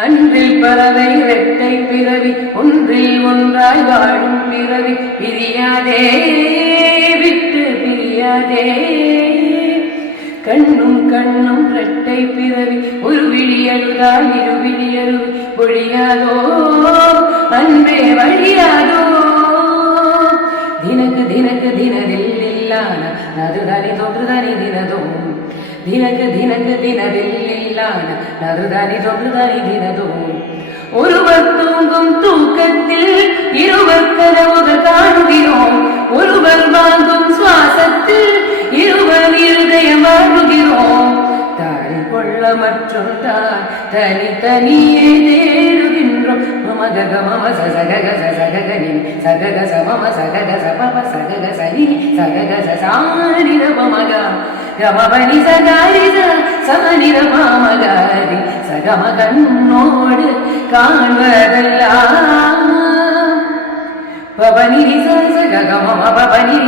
அன்றில் பறவை இரட்டை பிறவி ஒன்றில் ஒன்றாய் வாழும் பிறவி பிரியாதே விட்டு பிரியாதே கண்ணும் கண்ணும் இரட்டை பிறவி ஒரு விழியழுதால் இரு விழியழு பொழியாதோ அன்பே வழியாதோ ದಿನಕ್ಕೆ ದಿನಕ್ಕೆ ದಿನದೆಲ್ಲಿಲ್ಲ ನದುದಾನಿ ದೊಡ್ಡದಾನಿ ದಿನದೋ ದಿನಕ್ಕೆ ದಿನಕ್ಕೆ ದಿನದೆಲ್ಲಿಲ್ಲ நதுதானி தொழுதானி தினதோ ஒருவர் தூங்கும் தூக்கத்தில் இருவர் கனவுகள் காணுகிறோம் ஒருவர் வாங்கும் சுவாசத்தில் இருவர் இருதயம் வாங்குகிறோம் தாய் கொள்ள மற்றும் தாய் தனித்தனியே தேடுகின்றோம் மமகக மம சகக சககனி சகக சமம சகக சபப சகக சனி சகக சானிர மமக கமபனி சகாரித சமனிர மாமகாரி சகம கண்ணோடு காண்பதெல்லாம் பபனி சகம பபனி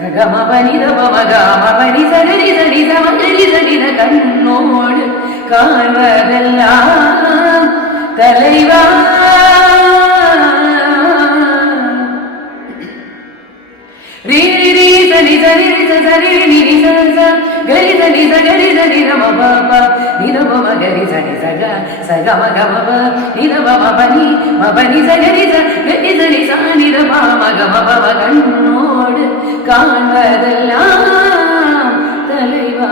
சகம பனித மமகமபனி சகரி சரி சமகரி சரித கண்ணோடு காண்பதெல்லாம் தலைவா ரீரி ரீ சரி சரி சரி நிரி ச கரி சரி சகரி சரி ரம பப நிரம மகரி சரி சக சகம கமப நிரம மபனி மபனி சகரி சரி சரி சானி ரம மகமப கண்ணோடு காண்பதெல்லாம் தலைவா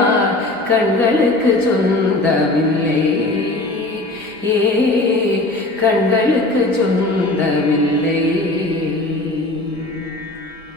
கண்களுக்கு சொந்தமில்லை கண்களுக்கு சொந்தமில்லை